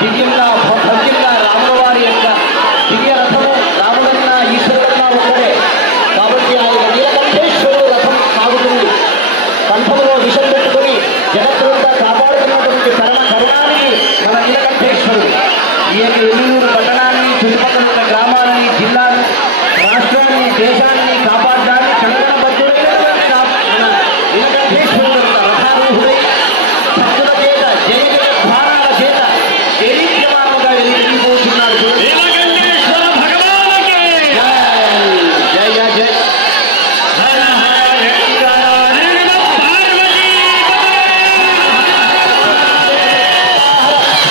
దివ్యంగా భవ్యంగా రాములవారి యొక్క దివ్య రథము రాముడన్నా ఈశ్వరుడన్నా ఉన్నదే కాబట్టి ఆయన నీలకంఠేశ్వరుడు రథం సాగుతుంది. కంఠంలో విషం పెట్టుకుని జగత్తులంతా కాపాడుతున్నటువంటి పరమ కరుణానికి మన నీలకంఠేశ్వరుడు. ఈ యొక్క ఎల్లూరు పట్టణాన్ని చుట్టుపక్కల ఉన్న గ్రామాలని జిల్లాను రాష్ట్రాన్ని దేశాన్ని కాపాడడానికి కంకణబద్ధుడైనటువంటి మన నీలకంఠేశ్వరుడు రథారూఢుడై భక్తుల చేత జయ జయ ధ్వానాల చేత దేదీప్యమానంగా వెలిగిపోతున్నాడు. నీలకంఠేశ్వర భగవానుకి జయ జయ జయ హర హర శంకర పార్వతీ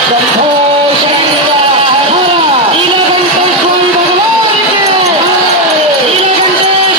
శంభో శంకర నీలకంఠేశ్వరుడు భగవానుకి నీలకంఠేశ్వరుడు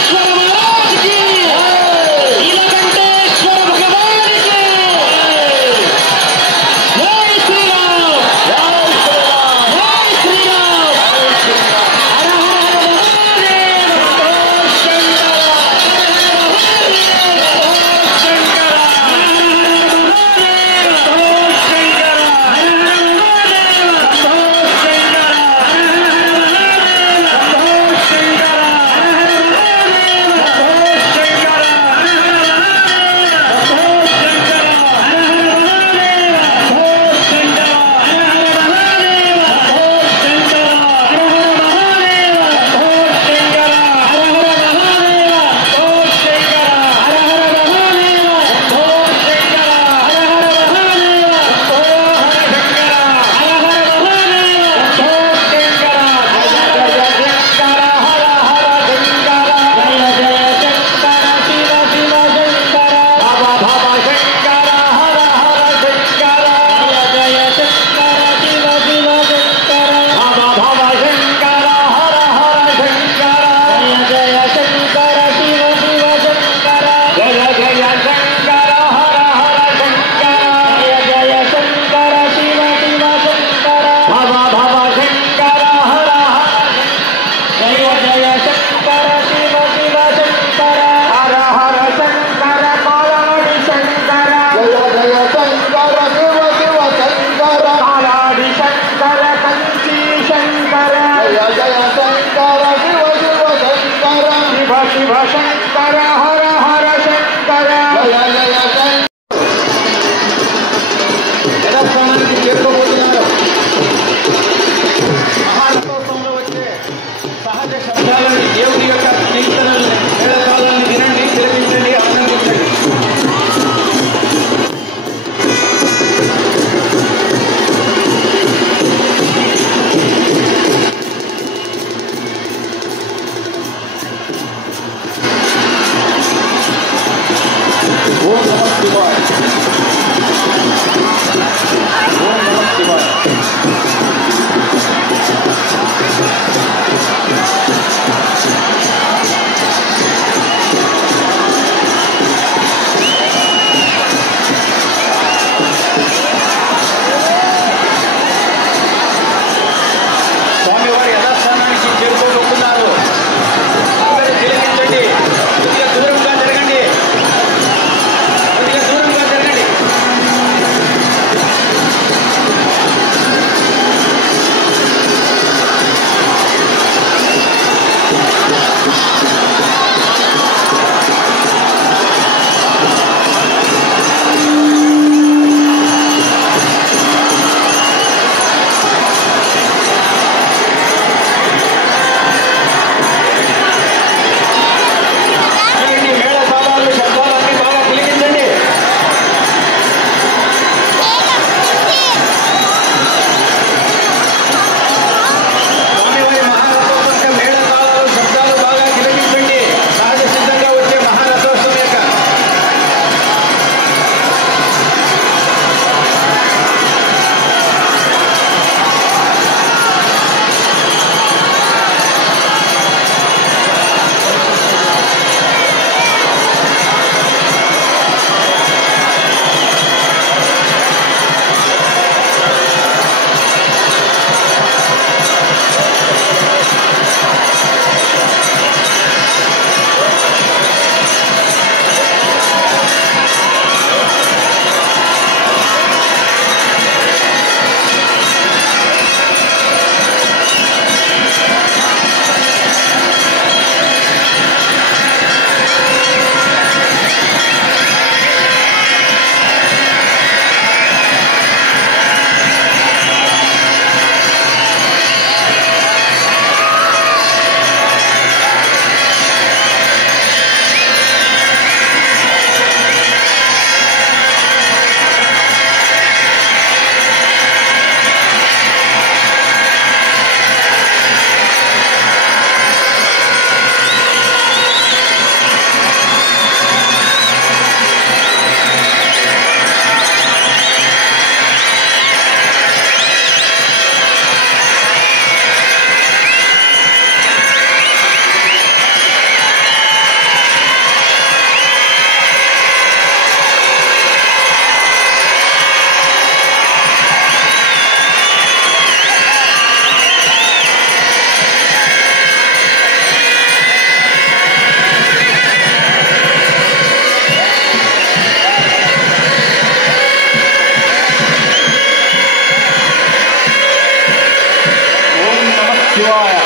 శివాయ.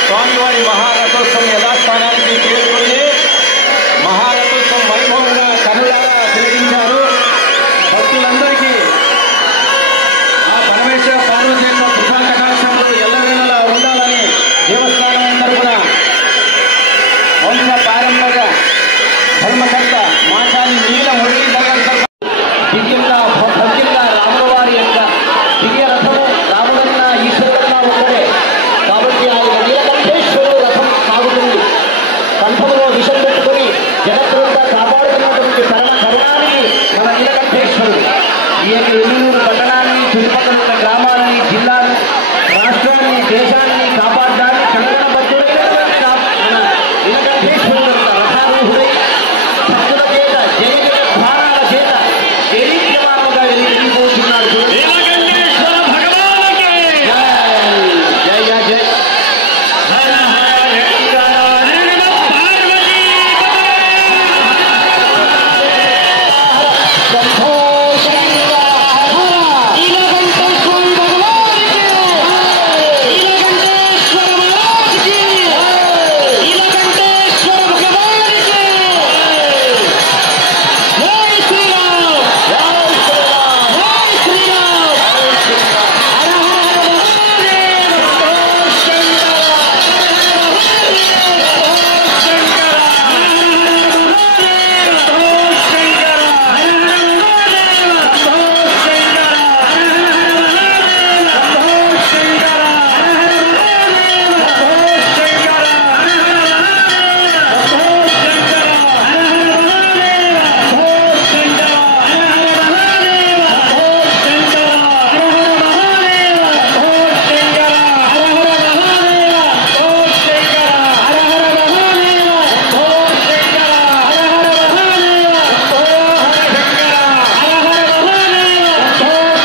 స్వామివారి మహారథోత్సవం యథాస్థానానికి చేరుకుంది. మహారథోత్సవం వైభవంగా కనులారా తిలకించారు. భక్తులందరికీ ఆ పరమేశ్వర పార్వతి యొక్క కృపా కటాక్షములు ఎల్లవేళలా ఉండాలని దేవస్థానం తరపున వంశ పారంపర్య ధర్మకర్త మాచాని నీల మురళీధరన్ దివ్యంగా భవ్యంగా రాములవారి యొక్క దివ్య రథము రాముడన్న ఈశ్వరుడన్నా ఒక్కడే కాబట్టి ఆయన నీలకంఠేశ్వరుడు రథం సాగుతుంది. కంఠంలో విషం పెట్టుకుని జగత్తులంతా కాపాడుతున్నటువంటి కరుణానికి మన నీలకంఠేశ్వరుడు. ఈ యొక్క ఎల్లూరు పట్టణాన్ని చుట్టుపక్కల ఉన్న గ్రామాలని జిల్లాని రాష్ట్రాన్ని దేశాన్ని కాపాడడానికి కంకణబద్ధుడైనటువంటి మన నీలకంఠేశ్వరుడు రథారూఢుడై భక్తుల చేత జయ జయ భారాల చేత దేదీప్యమానంగా వెలిగిపోతున్నాడు. నీలకంఠేశ్వర భగవానుకి జయ జయ జయ హర హర శంకర నిర్మల పార్వతీ శంభో శంకర నీలకంఠేశ్వర భగవానికి నీలకంఠేశ్వర మహారాజుకి నీలకంఠేశ్వర భగవానికి జై శ్రీరామ్ జై శ్రీరామ్ జై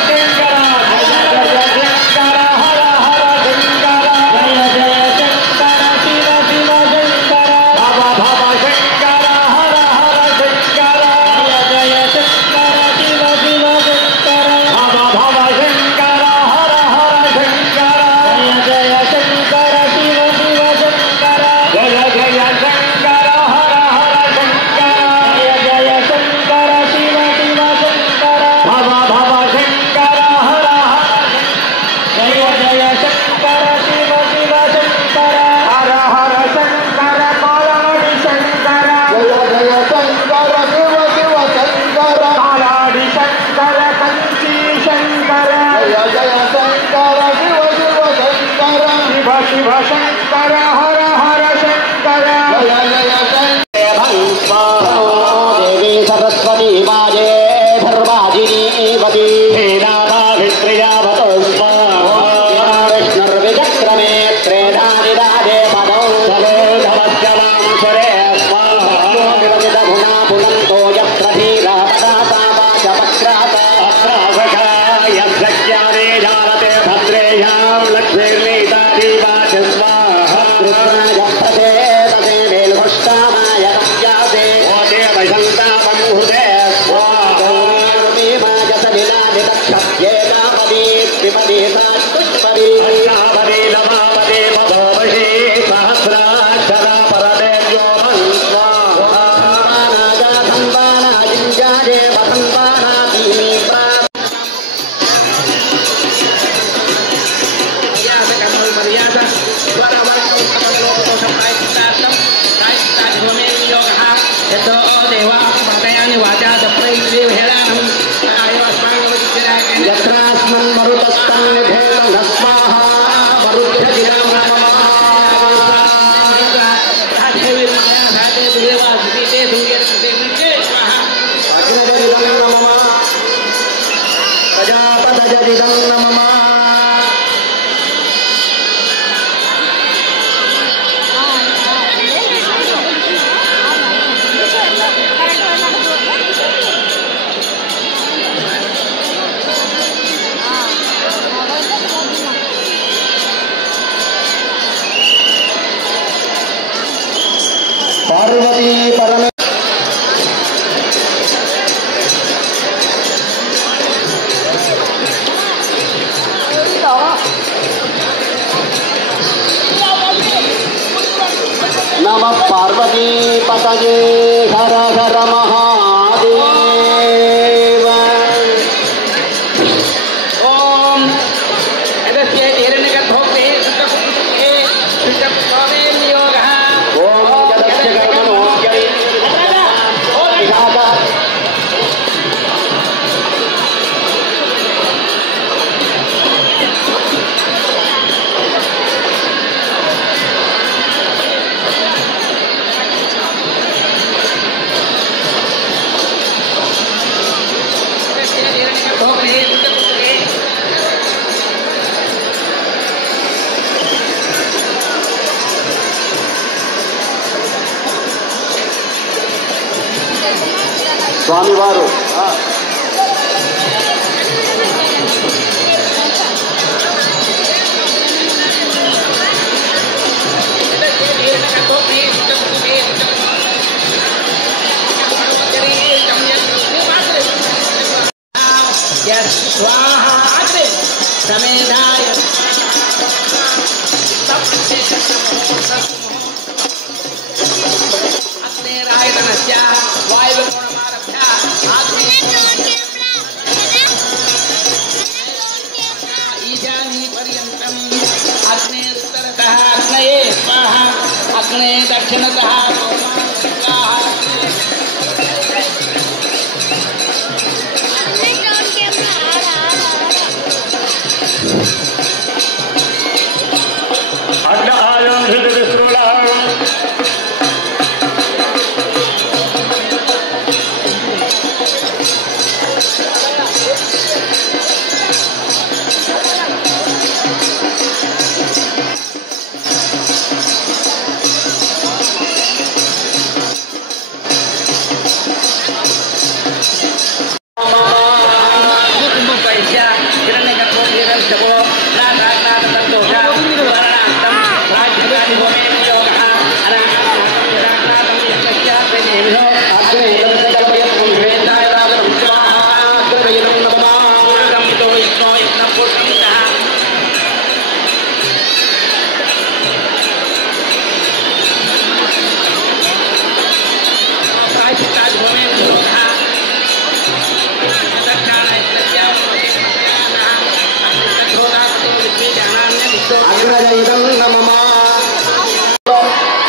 శ్రీరామ్ హర హర పార్వతీ పరమే नमः पार्वतीपतये हर हर महादेव। ओम यदस्य हिरण्यगर्भोक्ते योगः ओम जगस्य कर्मणोऽप्यै స్వామివారు अग्ने दक्षिणतः अग्न आयं हृदयस्थूलः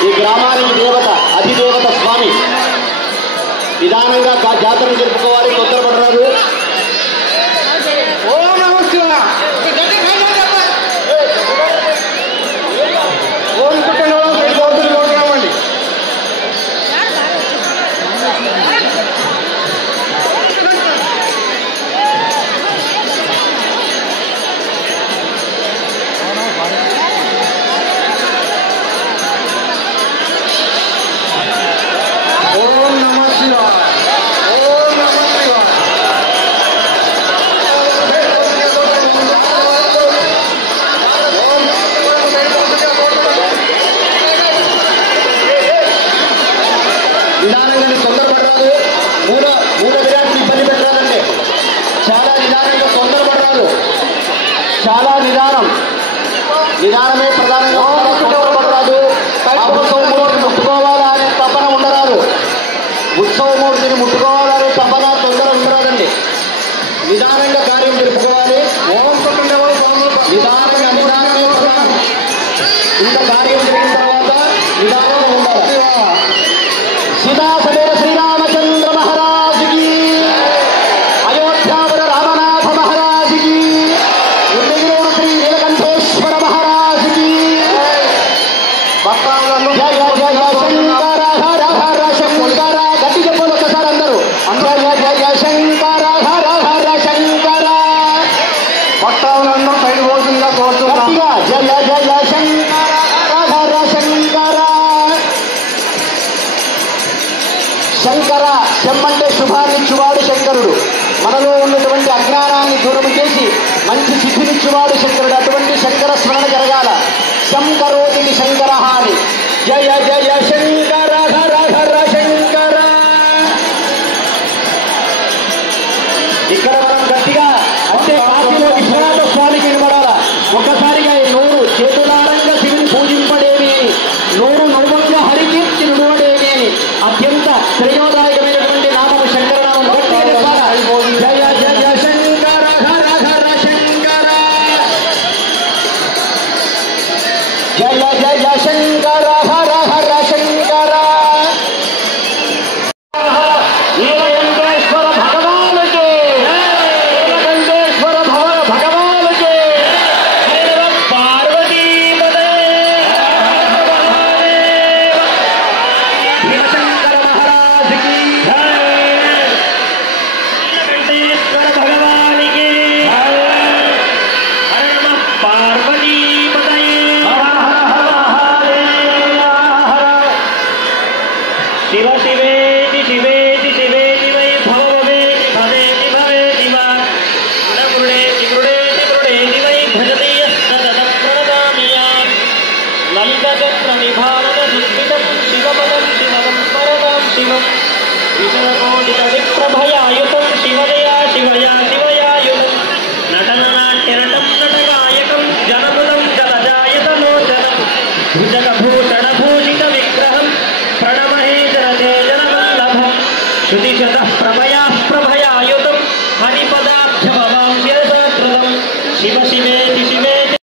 ఈ గ్రామానికి దేవత అధిదేవత స్వామి నిదానంగా జాతరను జరుపుకోవాలి, తొందరపడరాదు. ఓం నమః శివాయ. ఓం కుటుంబండి ఓం నమః శివాయ. ఓం నమః శివాయ. నిదానంగా తొందరపడరాదు. మూల విరాట్ని ఇబ్బంది పెట్టరాదండి. చాలా నిదానంగా తొందరపడరాదు. చాలా నిదానమే ప్రధానంగా తొందరపడరాదు. ఉత్సవమూర్తిని ముట్టుకోవాలా అనే తపన ఉండరాదు. ఉత్సవమూర్తిని ముట్టుకోవాలనే తపన తొందర ఉండరాదండి. నిదానంగా కార్యం జరుపుకోవాలి. నిదానంగా ఇంత కార్యం జరిగిన తర్వాత నిదానంగా ఉండాలి. సీతాసమేత శ్రీరామచంద్ర మహారాజుకి, అయోధ్యాపుర రామనాథ మహారాజుకి, ఉదయగిరి శ్రీ నీలకంఠేశ్వర మహారాజుకి. జయ జయ శంకర హర హర శంకర. గట్టి చెప్పాలి ఒక్కసారి అందరూ. జయ జయ శంకర హర హర శంకర. పట్టాలందరూ సైడ్ పోతుందా గట్టిగా జయ జయ శంకర హర హర శంకర. శంకర చెమ్మంటే శుభాన్నిచ్చువాడు శంకరుడు. మనలో ఉన్నటువంటి అజ్ఞానాన్ని దూరం చేసి మంచి సిద్ధినిచ్చువాడు శంకరుడు. అటువంటి శంకర స్మరణ జరగాల. శంకరోతి శంకర అని. జయ జయ శంకర హర హర శంకర. ఇక్కడ మనం గట్టిగా అంటే కాశీలో విశ్వనాథ స్వామికి వినబడాలా. ఒక్కసారిగా నోరు చేతులారంగా శివుని పూజింపడేవి. నోరు నడుమంగా హరికి జయ జయ శంకర హర హర శంకర నీలకంఠేశ్వర భగవానుకి నీలకంఠేశ్వర భగవానుకి పార్వతీ శివశంకర మహారాజుకి నీలకంఠేశ్వర భగవానికి హర నమః పార్వతీ శివ శివేతి శివేతి శివేతి వై భవేతి భవేతి భవేతి వా నమృడేతి మృడేతి మృడేతి వై భజతి యస్తదత ప్రణమామియా లలితచక్ర నిభారత సుస్థితం శివపదం శివదం పరదం శివం విషయకోటిత విప్రభయాయుతం శివదయా శివయా